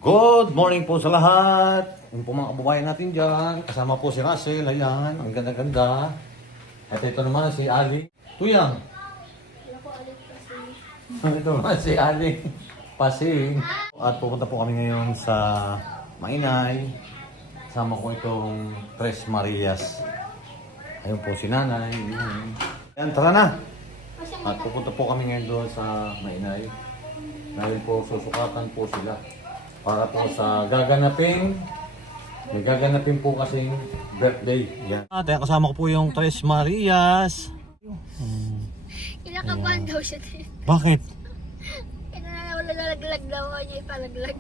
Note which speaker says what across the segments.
Speaker 1: Good morning po sa lahat. Yung po mga kababayan natin dyan. Kasama po si Russell. Ayan, ang ganda-ganda. At ito naman si Ali. Tuyang. Ito naman si Ali. Pasing. At pupunta po kami ngayon sa Mainay. Kasama ko itong Tres Marias. Ayun po si Nanay. Ayan, tara na. At pupunta po kami ngayon doon sa Mainay. Dahil po susukatan po sila. Para po sa may gaganapin po kasing birthday. Yan. Kaya kasama ko po yung Tres Marias.
Speaker 2: Kinakabahan daw siya din.
Speaker 1: Bakit?
Speaker 2: Nalaglag daw niya palaglag.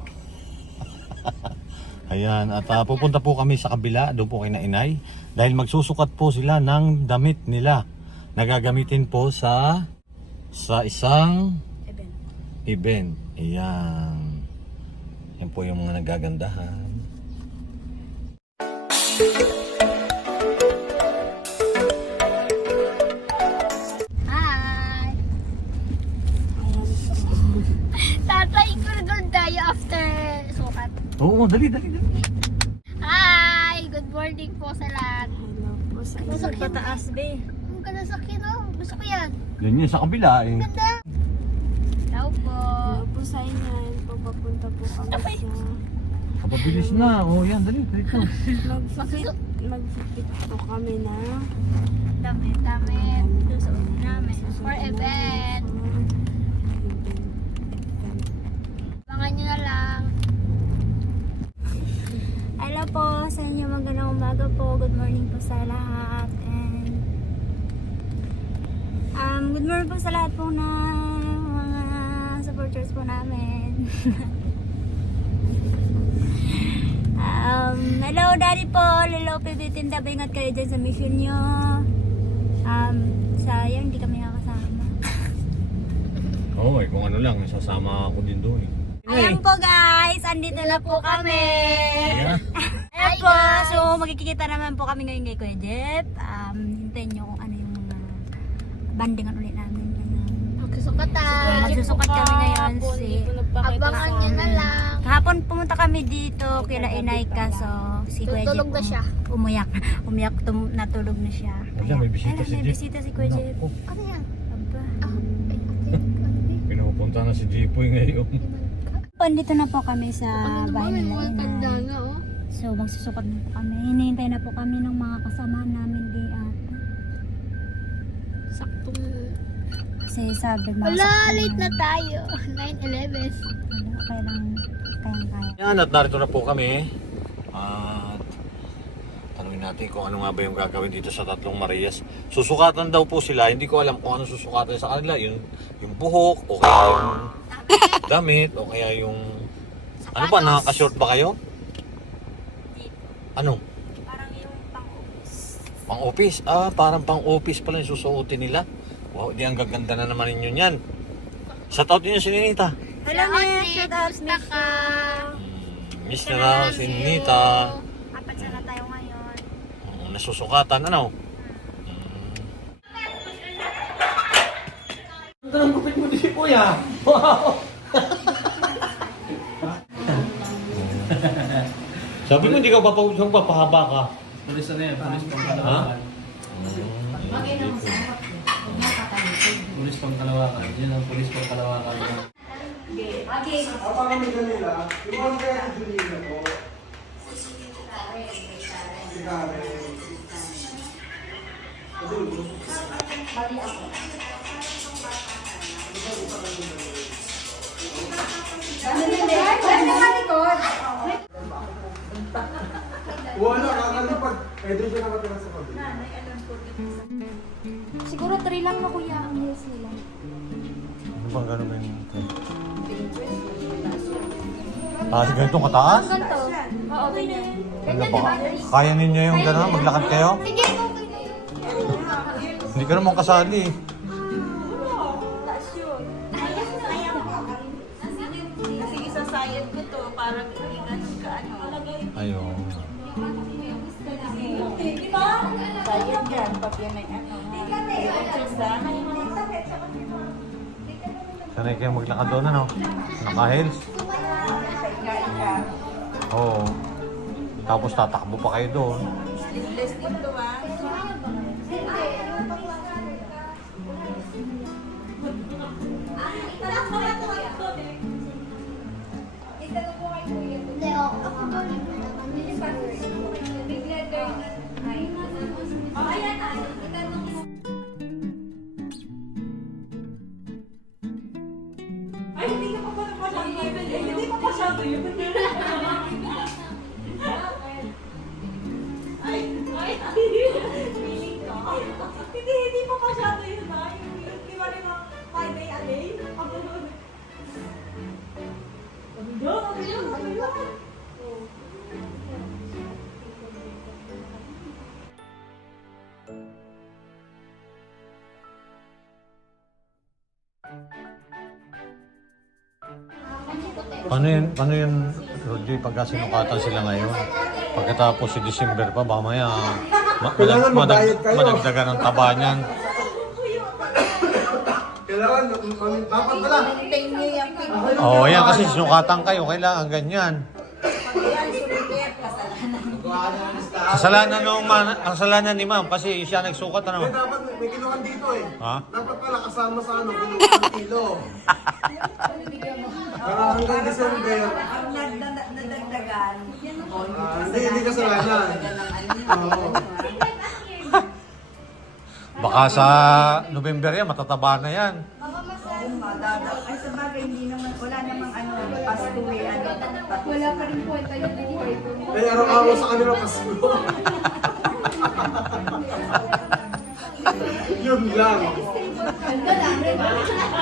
Speaker 1: Ayan, at pupunta po kami sa kabila, doon po kay Nainay. Dahil magsusukat po sila ng damit nila. Nagagamitin po sa isang event. Ayan. Yan po yung mga nagagandahan.
Speaker 2: Hi! Tatay ko doon tayo after sukat.
Speaker 1: Oo, dali.
Speaker 2: Hi! Good morning po sa lahat.
Speaker 3: Hello po sa inyo.
Speaker 2: Masakit.
Speaker 3: Pataas, be.
Speaker 2: Ang ganda sa akin, oh. Gusto ko yan.
Speaker 1: Ganyan sa kabila eh.
Speaker 2: Ganda. Hello po.
Speaker 3: Hello po sa inyo. Papapunta po kami sa...
Speaker 1: Kapabilis na. Oh, yan, dali po.
Speaker 3: Mag-fit po kami na...
Speaker 2: Damit. Susuot namin. For event. Abangan nyo na lang.
Speaker 3: Hello po sa inyo. Magandang umaga po. Good morning po sa lahat. And... good morning po sa lahat po na mga supporters po namin. Hello Daddy Paul, hello PB Tinda, ingat kayo dyan sa mission nyo. Sayang hindi kami nakasama.
Speaker 1: Oo, kung ano lang, sasama ako din doon.
Speaker 3: Ayan po guys, andito na po kami.
Speaker 1: Yeah.
Speaker 3: Ayan po, so magkikita naman po kami ngayon kay Kuya Jeff. Hintayin nyo kung ano yung mga bandingan ulit namin.
Speaker 2: Magsusukatan.
Speaker 3: Magsusukat kami ngayon.
Speaker 2: Abangan nyo na lang.
Speaker 3: Kahapon pumunta kami dito kila Inay kaso si Kuya Jeff
Speaker 2: Tutulog na siya.
Speaker 3: umiyak. Natulog na siya.
Speaker 1: Ayan, may bisita si
Speaker 3: may
Speaker 1: Jeff.
Speaker 3: bisita si Kuya Jeff.
Speaker 2: Ano yan?
Speaker 3: Aba.
Speaker 1: Pinupunta na si Jipoy ngayon.
Speaker 3: Pandito na po kami sa bahay
Speaker 2: May
Speaker 3: nila
Speaker 2: mga tanda
Speaker 3: Inay.
Speaker 2: nga, oh.
Speaker 3: So magsusukat na po kami. Hinihintay na po kami ng mga kasama namin di ata.
Speaker 2: Saktong...
Speaker 3: Kasi sabi mga
Speaker 2: Wala,
Speaker 3: sakto
Speaker 2: late na
Speaker 3: yan.
Speaker 2: tayo. 9:11.
Speaker 3: Wala, kaya.
Speaker 1: Yan, at narito na po kami. At tanungin natin kung ano nga ba yung gagawin dito sa Tatlong Marias. Susukatan daw po sila. Hindi ko alam kung ano susukatan sa kanila. Yung buhok, o kaya yung damit, o kaya yung... Ano ba, nakaka-short ba kayo? Ano?
Speaker 3: Parang yung pang-office.
Speaker 1: Pang-office? Ah, parang pang-office pala yung susuotin nila. Wow, di ang gaganda na naman ninyo yan. Sa taot ninyo si Ninita.
Speaker 3: Hello, Nek. Shout out,
Speaker 2: Gusto ka.
Speaker 1: Miss na raw si Ninita.
Speaker 3: Apat sana tayo ngayon.
Speaker 1: Nasusukatan, ano? Ito ang gupit mo din, kuya. Wow! Sabi mo, hindi ka papahaba ka.
Speaker 4: Pulis na yan, pulis pang
Speaker 1: Ha?
Speaker 4: kalawakan. Pulis pang kalawakan. Yan ang pulis pang kalawakan.
Speaker 5: Wala, kakalipag. Eh, doon siya nakatira sa kabila.
Speaker 3: Siguro 3 lang na kuya ang heels nila.
Speaker 1: Ano bang gano'n ba yun? Ah, si ganitong kataas?
Speaker 3: Ganito. Oo, ganyan.
Speaker 1: Ano ba? Kaya ninyo yung gano'n? Maglakad kayo?
Speaker 2: Sige, okay na yun.
Speaker 1: Hindi ka naman kasali.
Speaker 3: Taas yun. Kasi isasayad ko to para hindi ganun ka ano.
Speaker 1: Ayun.
Speaker 3: Sayad yan, pag yan ay ano.
Speaker 1: Sanay kayo maglakad doon, ano? Naka-heels? Oo. Tapos tatakbo pa kayo doon.
Speaker 3: Sleeveless din to ah.
Speaker 2: Hindi, ako ba rin
Speaker 3: Hindi pa masyado yun ba? Yung di ba rin mga 5 day a day? Ano yun?
Speaker 1: Paano yun, Roger, pagka sinukatan sila ngayon? Pagkatapos si December pa, baka maya
Speaker 5: Kailangan magbayad kayo.
Speaker 1: madagdagan ng taba niyan.
Speaker 5: Kailangan, dapat pala.
Speaker 3: Maintain nyo yung pig.
Speaker 1: Oo, yan kasi sinukatan kayo, kailangan ganyan.
Speaker 3: Yan, sulit kasalanan.
Speaker 1: Kasalanan ni ma'am kasi siya nagsukat
Speaker 5: Eh,
Speaker 1: ano.
Speaker 5: dapat may kiluhan dito eh.
Speaker 1: Ha?
Speaker 5: Dapat pala kasama sa ano, kiluhan kilo. Para hanggang December,
Speaker 3: Ang nadagdagan.
Speaker 5: hindi kasalanan. Oo.
Speaker 1: Baka sa November yan, matataba na yan.
Speaker 3: Ay, sa bagay, hindi naman, wala namang ano, Pasko eh, ano,
Speaker 2: Wala pa rin po tayo buhay ko.
Speaker 5: Eh, araw-araw sa kanila Pasko. Yun lang.
Speaker 2: Ganda lang, di ba?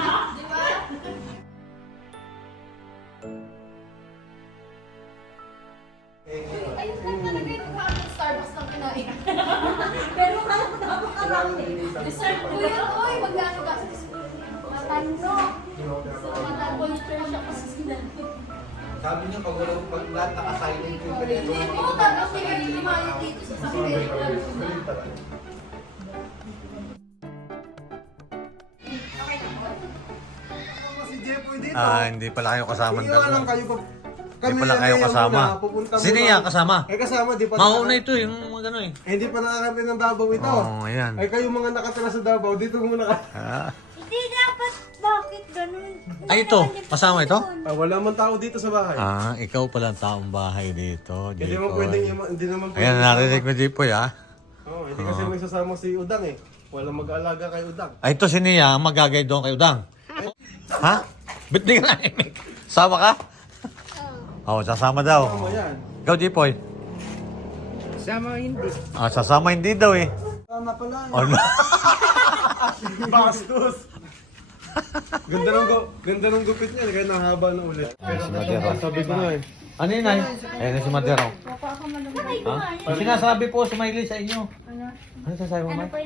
Speaker 2: Ayun lang talaga yung Starbucks ng kinain.
Speaker 3: pero kaya mo napakarami.
Speaker 2: Dessert po yun. Uy, magkano ka? Matano. So, matabol siya kasi sinanto.
Speaker 5: Sabi niyo, pag lahat naka-silent yung
Speaker 2: Hindi po, tapos hindi lumayo dito sa sakit.
Speaker 5: Si Jepoy dito.
Speaker 1: Hindi pala kayo kasama.
Speaker 5: Iiwanan kayo pa.
Speaker 1: Hindi pala kayo
Speaker 5: yan,
Speaker 1: kasama.
Speaker 5: muna, pupunta
Speaker 1: Sino
Speaker 5: muna.
Speaker 1: yan kasama?
Speaker 5: Eh kasama, di pa
Speaker 1: Mauna ito yung mga gano'n eh.
Speaker 5: Eh, hindi pa nakakarating ng Davao ito.
Speaker 1: Oo, ayan.
Speaker 5: Ay kayo mga nakatira sa Davao, dito muna ka.
Speaker 1: Ah.
Speaker 3: Hindi dapat, bakit ganun?
Speaker 1: Ay, ito. Kasama ito?
Speaker 5: Ah, wala man tao dito sa bahay.
Speaker 1: Ikaw pala ang taong bahay dito.
Speaker 5: Hindi naman pwedeng, hindi naman
Speaker 1: Ayan, narinig mo, Jipoy, ha?
Speaker 5: Oo, hindi kasi may sasama si Udang eh. Walang mag-aalaga kay Udang.
Speaker 1: Ay, ito si Nia, magagay doon kay Udang. Ha? Ba't di ka naimik? Sama ka? Oo, sasama daw.
Speaker 5: Tama yan.
Speaker 1: Ikaw, Jipoy?
Speaker 5: Sama hindi.
Speaker 1: Sasama hindi daw eh.
Speaker 5: Tama pala.
Speaker 1: Oh, no.
Speaker 5: Bastos. Ganda ng gupit niya, kaya nahaba na ulit.
Speaker 1: Ay, si Madero.
Speaker 5: Sabi ko na eh.
Speaker 1: Ano yun, Nay? Ayun na si Madero. Ha? Ang sinasabi po, Smiley sa inyo. Ano sasabi mo, May?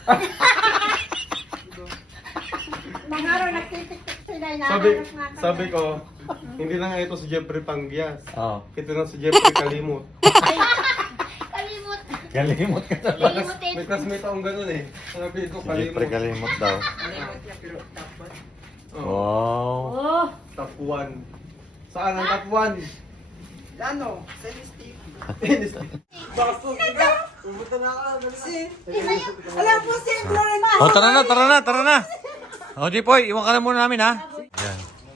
Speaker 5: Sabi ko, hindi lang ito si Jeffrey Pangyas.
Speaker 1: Oo.
Speaker 5: Ito lang si Jeffrey Kalimut.
Speaker 2: Kalimut.
Speaker 1: Kalimot ka na.
Speaker 2: Kalimutin.
Speaker 5: May classmate akong ganun eh. Sabi ko,
Speaker 1: Siyempre
Speaker 5: Kalimut.
Speaker 1: kalimot daw.
Speaker 5: Oh,
Speaker 1: Wow.
Speaker 5: top 1. Saan ang top 1? Ano? Sa NSTP. Bastos ka! Pumunta na ka.
Speaker 3: Alam po si Florence.
Speaker 1: O, tara na. O, Jipoy, iwan ka na muna namin, ha? Yan.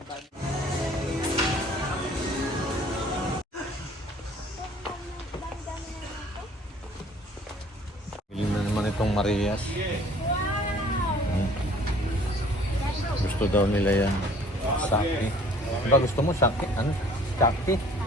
Speaker 1: Bilhin na naman itong Marias. Gusto daw nila yan. Saki. Diba gusto mo saki? Ano? Saki?